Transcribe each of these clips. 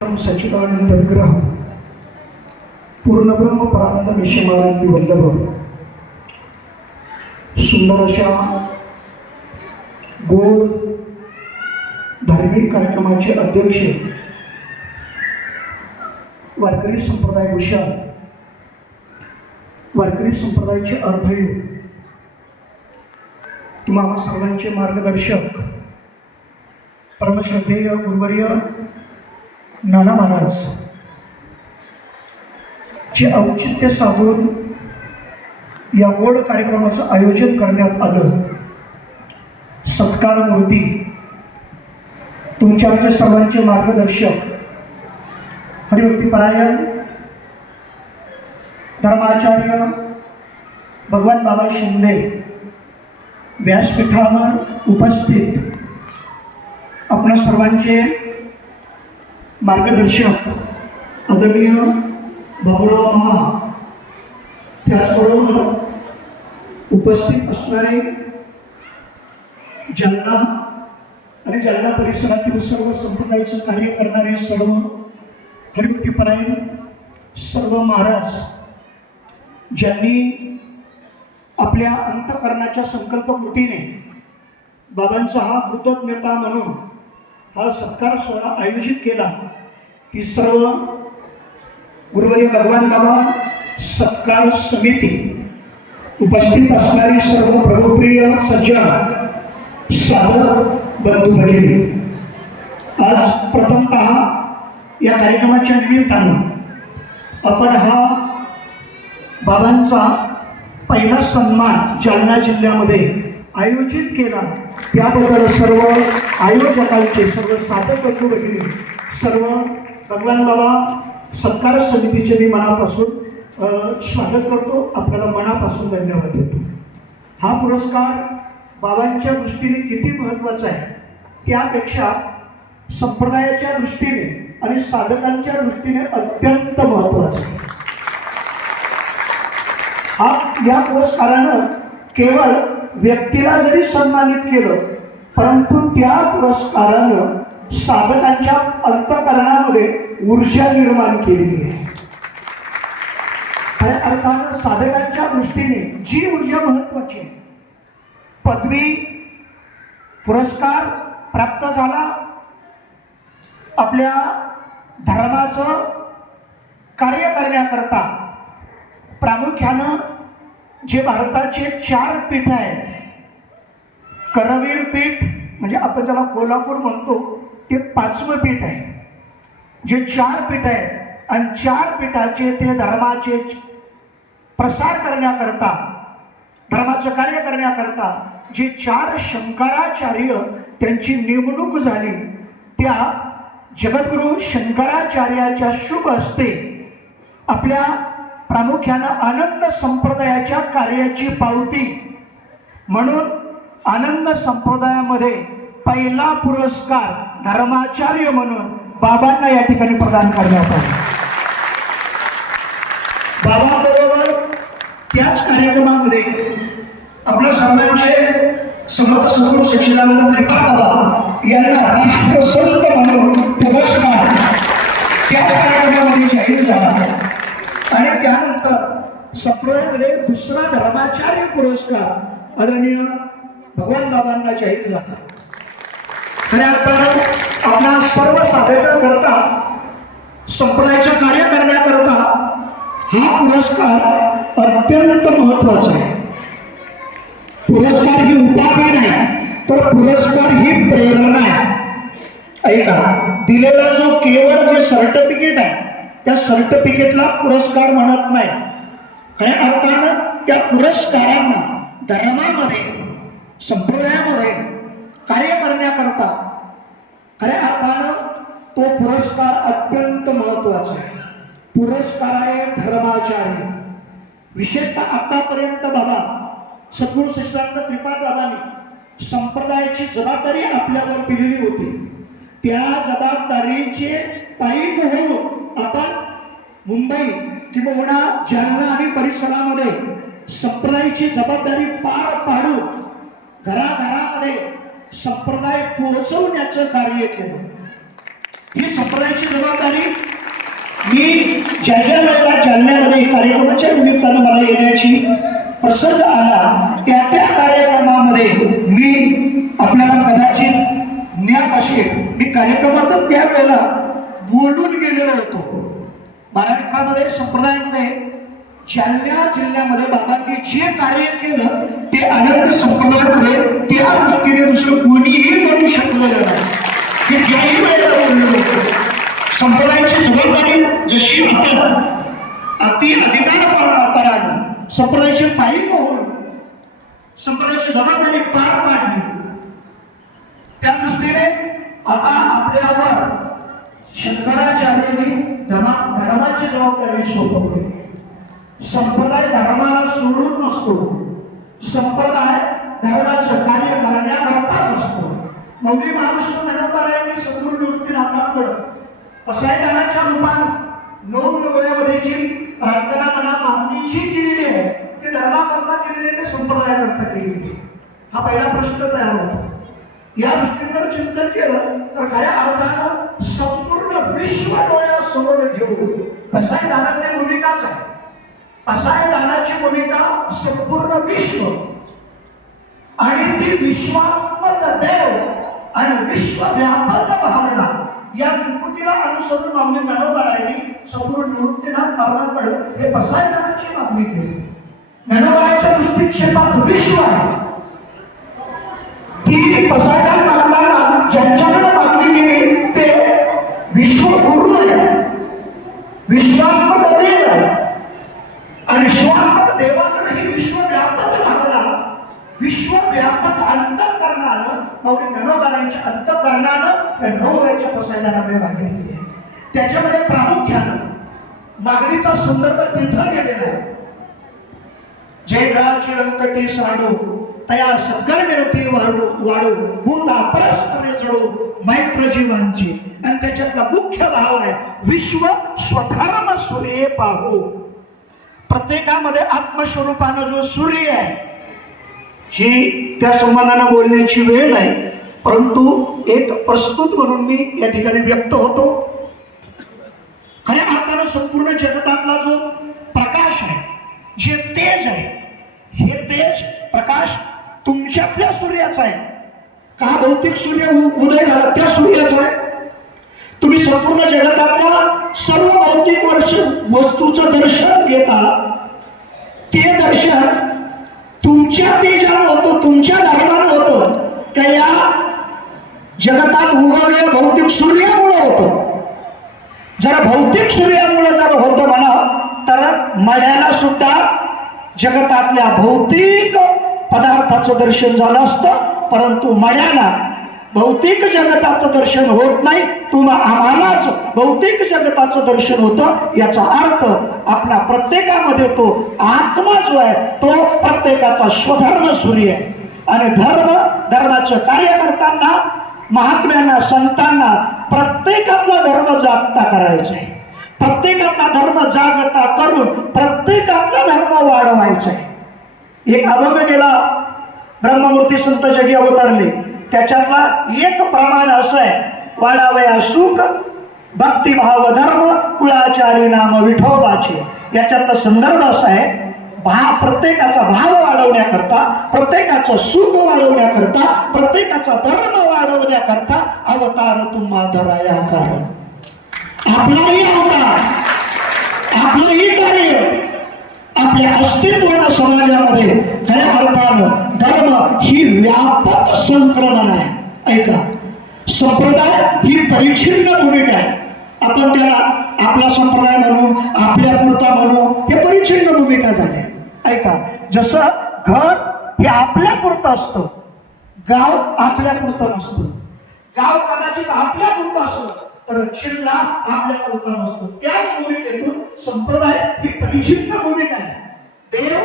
सच्चिदानंद विग्रह पूर्णब्रह्म परानंद मिशमानंदी वल्लभ सुंदर अशा गोड धार्मिक कार्यक्रमाचे अध्यक्ष वारकरी संप्रदाय भूषण वारकरी संप्रदायाचे अर्धयू तुम्हा सर्वांचे मार्गदर्शक परमश्रद्धेय गुरुवर्य नाना महाराज चे औचित्य साधून या गोड कार्यक्रमाचं आयोजन करण्यात आलं सत्कार मूर्ती तुमच्या आमच्या सर्वांचे मार्गदर्शक हरिभक्तीपरायण धर्माचार्य भगवान बाबा शिंदे व्यासपीठावर उपस्थित आपल्या सर्वांचे मार्गदर्शक आदरणीय बाबुराव मामा त्याचबरोबर उपस्थित असणारे जालना आणि जालना परिसरातील सर्व संप्रदायाचं कार्य करणारे सर्व हरिभक्तीपरायण सर्व महाराज ज्यांनी आपल्या अंतकरणाच्या संकल्पकृतीने बाबांचा हा कृतज्ञता म्हणून हा सत्कार सोहळा आयोजित केला. ती सर्व गुरुवर्य भगवान बाबा सत्कार समिती उपस्थित असणारी सर्व प्रभुप्रिय सज्जन साधक बंधू भगिनी. आज प्रथमतः या कार्यक्रमाच्या निमित्तानं आपण हा बाबांचा पहिला सन्मान जालना जिल्ह्यामध्ये आयोजित केला. त्याबद्दल सर्व आयोजकांचे सर्व साधक बंधू सर्व भगवान बाबा सत्कार समितीचे मी मनापासून स्वागत करतो. आपल्याला मनापासून धन्यवाद देतो. हा पुरस्कार बाबांच्या दृष्टीने किती महत्त्वाचा आहे त्यापेक्षा संप्रदायाच्या दृष्टीने आणि साधकांच्या दृष्टीने अत्यंत महत्त्वाचा आहे. हा या पुरस्कारानं केवळ व्यक्तीला जरी सन्मानित केलं परंतु त्या पुरस्कारानं साधकांच्या अंतकरणामध्ये ऊर्जा निर्माण केलेली आहे. खऱ्या अर्थानं साधकांच्या दृष्टीने जी ऊर्जा महत्वाची आहे. पदवी पुरस्कार प्राप्त झाला आपल्या धर्माचं कार्य करण्याकरता प्रामुख्यानं जे भारताचे चार पीठ आहेत करवीर पीठ म्हणजे आपण ज्याला कोल्हापूर म्हणतो ते पाचवं पीठ आहे. जे चार पीठ आहेत आणि चार पीठाचे ते धर्माचे प्रसार करण्याकरता धर्माचं कार्य करण्याकरता जे चार शंकराचार्य त्यांची नेमणूक झाली त्या जगद्गुरु शंकराचार्याच्या शुभ असते आपल्या प्रामुख्यानं आनंद संप्रदायाच्या कार्याची पावती. म्हणून आनंद संप्रदायामध्ये पहिला पुरस्कार धर्माचार्य म्हणून बाबांना या ठिकाणी प्रदान करण्यात आला. बाबाबरोबर त्याच कार्यक्रमामध्ये आपल्या सर्वांचे समर्थ सद्गुरू सच्चिदानंद त्रिपाठ बाबा यांना राष्ट्रसंत म्हणून पुरस्कार त्याच कार्यक्रमामध्ये जाहीर झाला. आणि त्यानंतर संप्रदायामध्ये दुसरा धर्माचार्य पुरस्कार आदरणीय भगवान बाबांना जाहीर झाला. आणि आता आपल्या सर्व साधकांकरता संप्रदायाचं कार्य करण्याकरता हा पुरस्कार अत्यंत महत्त्वाचा आहे. पुरस्कार ही उपाधी नाही तर पुरस्कार ही प्रेरणा आहे. ऐका दिलेला जो केवळ जे सर्टिफिकेट आहे त्या सर्टिफिकेटला पुरस्कार म्हणत नाही. खऱ्या अर्थानं त्या पुरस्कारांना धर्मामध्ये संप्रदायामध्ये कार्य करण्याकरता खऱ्या अर्थानं तो पुरस्कार अत्यंत महत्त्वाचा आहे. पुरस्कार आहे धर्माचार्य. विशेषतः आतापर्यंत बाबा सद्गुरू सचिदानंद त्रिपाद बाबांनी संप्रदायाची जबाबदारी आपल्यावर दिलेली होती. त्या जबाबदारीचे पायी होऊन आपण मुंबई किंबहुना जालना आणि परिसरामध्ये संप्रदायाची जबाबदारी पार पाडून घराघरामध्ये संप्रदाय पोहोचवण्याचं कार्य केलं. ही संप्रदायाची जबाबदारी मी ज्या ज्या वेळेला जालन्यामध्ये कार्यक्रमाच्या निमित्तानं मला येण्याची प्रसंग आला त्या त्या कार्यक्रमामध्ये मी आपल्याला कदाचित ज्ञात असेल. मी कार्यक्रमातच त्यावेळेला बोलून गेलेलो होतो. महाराष्ट्रामध्ये संप्रदायामध्ये जालना जिल्ह्यामध्ये बाबांनी जे कार्य केलं ते अनंत संप्रदायामध्ये त्या दृष्टीने दुसरं कोणीही करू शकलेलं नाही. हे ज्याही वेळेला बोललो संप्रदायाची जबाबदारी जशी आपण अति अधिकार परानं. संप्रदायाची पायी होऊन संप्रदायाची जबाबदारी पार पाडली. त्या दृष्टीने आता आपल्यावर शंकराचार्यांनी धर्मा धर्माची जबाबदारी सोपवलेली आहे संप्रदाय धर्माला सोडून नसतो. संप्रदाय धर्माचं कार्य करण्याकरताच असतो. मौली महाराष्ट्र मनोबरायांनी सद्गुरू निवृत्तीनाथांकडं पसायदानाच्या रूपानं नऊ वेळामध्ये जी प्रार्थना मना मागणी जी केलेली आहे. ती धर्माकरता केलेली आहे ते संप्रदायाकरता केलेली आहे. हा पहिला प्रश्न तयार होता. या दृष्टीने जर चिंतन केलं तर खऱ्या अर्थानं पूर्ण विश्व डोळ्यासमोर घेऊन पसाय दानाची भूमिकाच आहे. पसाय दानाची भूमिका संपूर्ण विश्व आणि ती विश्वात्मक देव आणि विश्वव्यापक भावना या त्रिपुटीला अनुसरून आम्ही ज्ञानोबारायांनी संपूर्ण निवृत्तीनाथ महाराजांकडे हे पसायदानाची मागणी केली. ज्ञानोबाराच्या दृष्टिक्षेपात विश्व आहे. ती पसायदान मागताना ज्यांच्या मागणी केली ते विश्वगुरु आहे विश्वात्मक देव आणि विश्वात्मक देवाकडे ही विश्वव्यापक भावना विश्वव्यापक अंतकरणानं मौली ज्ञानोबारांच्या अंतकरणानं या नऊ वेळच्या पसायदानाकडे मागितलेली आहे. त्याच्यामध्ये प्रामुख्यानं मागणीचा संदर्भ तिथं गेलेला आहे. जय राज रंकटी साडू. तया सगळ वाढू वाढू भूता परस्परे चढू मैत्र जीवांची आणि त्याच्यातला मुख्य भाव आहे विश्व स्वधर्म सूर्य पाहू. प्रत्येकामध्ये आत्मस्वरूपानं जो सूर्य आहे ही त्या संबंधानं बोलण्याची वेळ नाही. परंतु एक प्रस्तुत म्हणून मी या ठिकाणी व्यक्त होतो. खऱ्या अर्थानं संपूर्ण जगतातला जो प्रकाश आहे जे तेज आहे हे तेज प्रकाश तुमच्यातल्या सूर्याचा आहे. का भौतिक सूर्य उदय झाला त्या सूर्याचा आहे. तुम्ही संपूर्ण जगतातल्या सर्व भौतिक वर्ष वस्तूचं दर्शन घेता. ते दर्शन तुमच्या तेजानं होतं तुमच्या धर्मानं होतं. का या जगतात उगवलेल्या भौतिक सूर्यामुळं होतं. जर भौतिक सूर्यामुळं जर होतं म्हणा तर मळ्याला सुद्धा जगतातल्या भौतिक पदार्थाचं दर्शन झालं असतं परंतु मड्याला भौतिक जगताचं दर्शन होत नाही. तुम आम्हालाच भौतिक जगताचं दर्शन होतं याचा अर्थ आपला प्रत्येकामध्ये तो आत्मा जो आहे तो प्रत्येकाचा स्वधर्म सूर्य आहे. आणि धर्म धर्माचं कार्य करताना महात्म्यांना संतांना प्रत्येकातला धर्म जागता करायचा आहे. प्रत्येकातला धर्म जागता करून प्रत्येकातला धर्म वाढवायचा आहे. एक अभंग गेला ब्रह्ममूर्ती संत जगी अवतरले. त्याच्यातला एक प्रमाण असं आहे. वाढावया सुख भक्तिभाव धर्म कुळाचारी नाम विठोबाचे. याच्यातला संदर्भ असा आहे. भा प्रत्येकाचा भाव वाढवण्याकरता प्रत्येकाचं सुख वाढवण्याकरता प्रत्येकाचा धर्म वाढवण्याकरता अवतार तुम्हा धराया कारण. आपलाही अवतार. आपलंही कार्य. आपल्या अस्तित्वानं समाजामध्ये खऱ्या अर्थानं धर्म ही व्यापक संक्रमण आहे. ऐका. संप्रदाय ही परिच्छिन्न भूमिका आहे. आपण त्याला आपला संप्रदाय म्हणू आपल्या पुरता म्हणू हे परिच्छिन्न भूमिका झाले. ऐका. जसं घर हे आपल्या पुरतं असतं गाव आपल्या पुरतं नसतं. गाव कदाचित आपल्या पुरतं असतं. रक्षणला जिल्हा आपल्या पुरता नसतो. त्याच भूमिकेतून संप्रदाय ही परिचिन्न भूमिका आहे. देव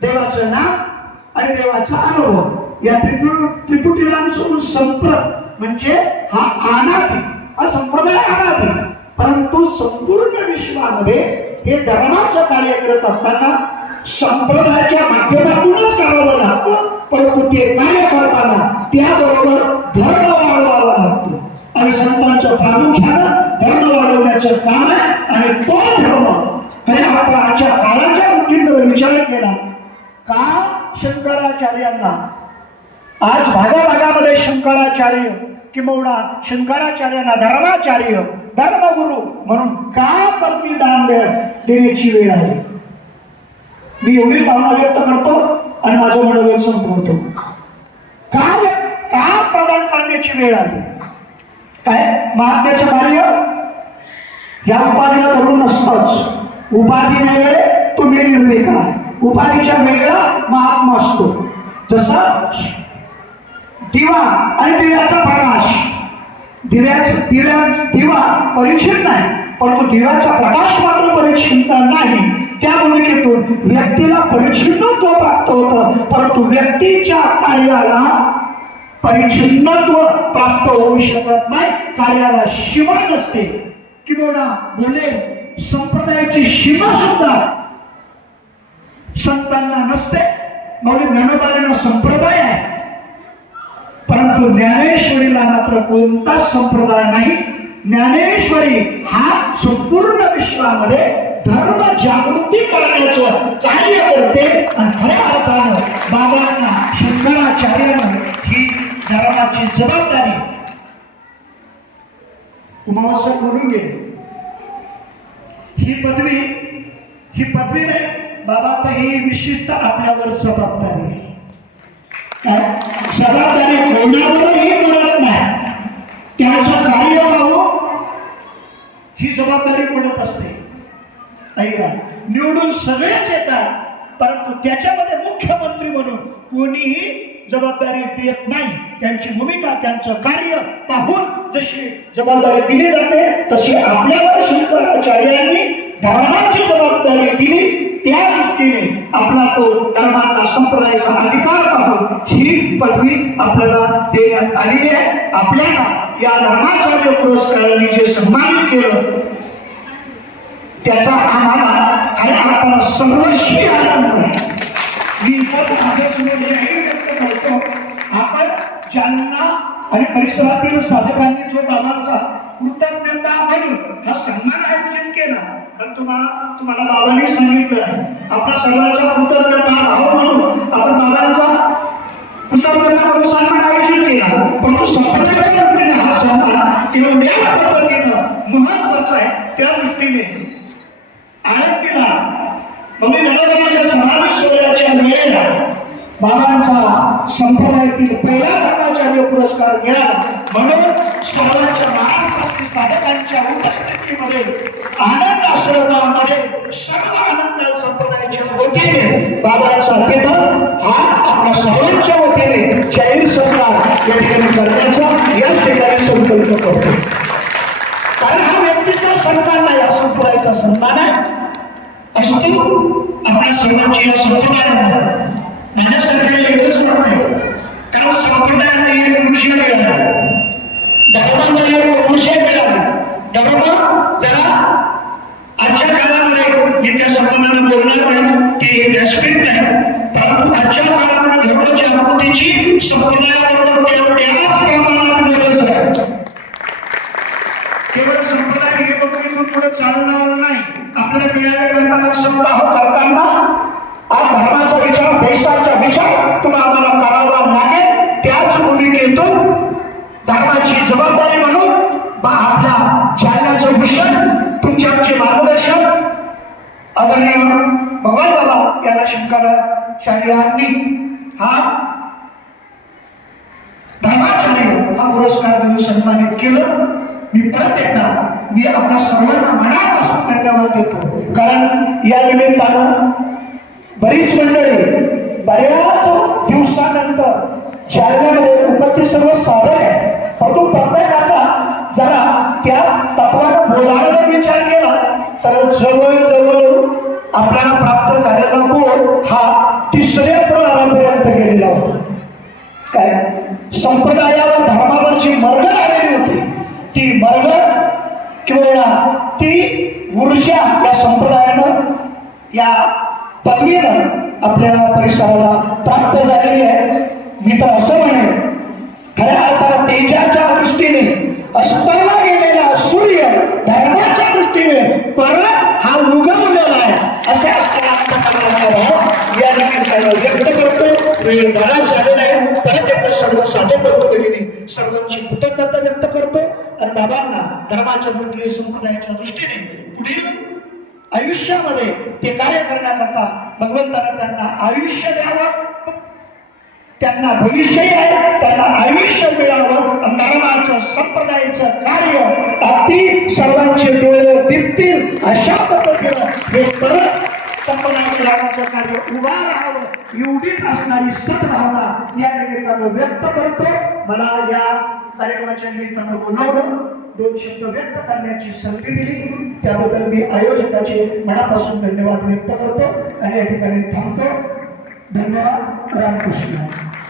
देवाचं नाव आणि देवाचा अनुभव. या त्रिपु त्रिपुटीला अनुसरून संप्र म्हणजे हा अनादी हा संप्रदाय अनादी. परंतु संपूर्ण विश्वामध्ये हे धर्माचं कार्य करत असताना संप्रदायाच्या माध्यमातूनच करावं लागतं परंतु ते कार्य करताना त्याबरोबर धर्म वाढवावा लागतो आणि संतांच्या प्रामुख्यानं धर्म वाढवण्याचं काम आणि तो धर्म आणि आपण आजच्या काळाच्या गोष्टींवर विचार केला का शंकराचार्यांना? आज भागाभागामध्ये शंकराचार्य किंबहुना शंकराचार्यांना धर्माचार्य धर्मगुरु म्हणून का पत्नी दान देण्याची वेळ आहे? मी एवढी भावना व्यक्त करतो आणि माझं मनोगत संपवतो. का का प्रदान करण्याची वेळ आली काय? महात्म्याचं कार्य या उपाधीला धरून नसतंच. उपाधी वेगळे तुम्ही निर्वेका उपाधीच्या वेगळा महात्मा असतो. जसा दिवा आणि दिव्याचा प्रकाश. दिव्याचा दिव्या दिवा परिच्छिन्न नाही परंतु दिव्याचा प्रकाश मात्र परिच्छिन्न नाही. त्या भूमिकेतून व्यक्तीला परिच्छिन्नत्व प्राप्त होतं परंतु व्यक्तीच्या कार्याला परिचिन्नत्व प्राप्त होऊ शकत नाही. कार्याला सीमा नसते. किंवा बोले संप्रदायाची सीमा सुद्धा संतांना नसते. मौलिक ज्ञानोबाला संप्रदाय आहे. परंतु ज्ञानेश्वरीला मात्र कोणताच संप्रदाय नाही. ज्ञानेश्वरी हा संपूर्ण विश्वामध्ये धर्म जागृती करण्याचं कार्य करते. आणि खऱ्या अर्थानं बाबांना शंकराचार्यानं ही धर्माची जबाबदारी. तुम्हाला बोलून गेले ही पदवी ही पदवी नाही बाबा तर ही विशिष्ट आपल्यावर जबाबदारी आहे. जबाबदारी कोणावरही पडत नाही. त्याचं कार्य पाहू ही जबाबदारी पडत असते. ऐका निवडून सगळेच येतात. परंतु त्याच्यामध्ये मुख्यमंत्री म्हणून कोणीही जबाबदारी देत नाही. त्यांची भूमिका त्यांचं कार्य पाहून जशी जबाबदारी दिली जाते तशी आपल्याला शंकराचार्यांनी धर्माची जबाबदारी दिली. त्या दृष्टीने आपला तो धर्माचा संप्रदायाचा अधिकार पाहून ही पदवी आपल्याला देण्यात आलेली आहे. आपल्याला या धर्माचार्य पुरस्काराने जे सन्मानित केलं त्याचा आम्हाला आणि आपला सर्वस्वी आनंद आहे. मी इथंच व्यक्त करतो. आपण ज्यांना आणि परिसरातील साधकांनी जो बाबांचा कृतज्ञता म्हणून हा सन्मान आयोजन केला पण तुम्हाला तुम्हाला बाबांनी सांगितलं आहे आपला सर्वांचा कृतज्ञता भाव म्हणून आपण बाबांचा कृतज्ञता म्हणून सन्मान आयोजन केला. परंतु संप्रदायाच्या दृष्टीने हा सन्मान एवढ्या पद्धतीनं महत्त्वाचा आहे त्या दृष्टीने आळंदीला म्हणजे गणपतीच्या समाधी सोहळ्याच्या वेळेला बाबांचा संप्रदायातील पहिला धर्माचार्य पुरस्कार मिळाला. म्हणून सर्वांच्या महाराष्ट्रातील साधकांच्या उपस्थितीमध्ये आनंद आश्रमामध्ये सर्व आनंद संप्रदायाच्या वतीने बाबांचा तिथं हा आपल्या सर्वांच्या वतीने जाहीर सत्कार या ठिकाणी करण्याचा या ठिकाणी संकल्प करतो. कारण सर्वांना या सन्मान संप्रदायाचा सन्मान आहे. असतो आपल्या सर्वांची या संप्रदायाला माझ्या सरकारला एकच मत कारण संप्रदायाला एक ऊर्जा मिळाली. धर्माला एक ऊर्जा मिळाली. धर्म जरा आजच्या काळामध्ये येत्या त्या बोलणार नाही की व्यासपीठ नाही. परंतु आजच्या काळामध्ये धर्माच्या जागृतीची संप्रदायाबरोबर तेवढ्याच प्रमाणात गरज आहे केवळ संप्रदाय एकत्रितून पुढे चालणार नाही. आपल्याला मिळाले ग्रंथांना हो करताना हा धर्माचा विचार देशाचा विचार तुम्हाला आम्हाला करावा लागेल. त्याच भूमिकेतून धर्माची जबाबदारी म्हणून बा आपल्या जालन्याचं भूषण तुमचे आमचे मार्गदर्शक आदरणीय भगवान बाबा यांना शंकराचार्यांनी हा धर्माचार्य हा पुरस्कार देऊन सन्मानित केलं. मी परत एकदा मी आपल्या सर्वांना मनापासून धन्यवाद देतो. कारण या निमित्तानं बरीच मंडळी बऱ्याच दिवसानंतर जालन्यामध्ये उपस्थित सर्व साधक आहे अस्ताला गेलेला सूर्य धर्माच्या दृष्टीने परत हा उगवलेला आहे. असे या निमित्तानं व्यक्त करतो. वेळ घरात झालेला आहे परत एकदा सर्व साधे बंधू भगिनी सर्वांची कृतज्ञता व्यक्त करतो. आणि बाबांना धर्माच्या दृष्टीने संप्रदायाच्या दृष्टीने पुढील आयुष्यामध्ये ते कार्य करण्याकरता भगवंतानं त्यांना आयुष्य द्यावं. त्यांना भविष्यही आहे. संप्रदायाचं कार्य अगदी सर्वांचे डोळे दिपतील अशा पद्धतीनं हे परत संप्रदायाच्या रामाचं कार्य उभा राहावं एवढीच असणारी सद्भावना या निमित्तानं व्यक्त करतो. मला या कार्यक्रमाच्या निमित्तानं बोलावलं दोन शब्द व्यक्त करण्याची संधी दिली. त्याबद्दल मी आयोजकाचे मनापासून धन्यवाद व्यक्त करतो. आणि या ठिकाणी थांबतो. धन्यवाद. रामकृष्ण.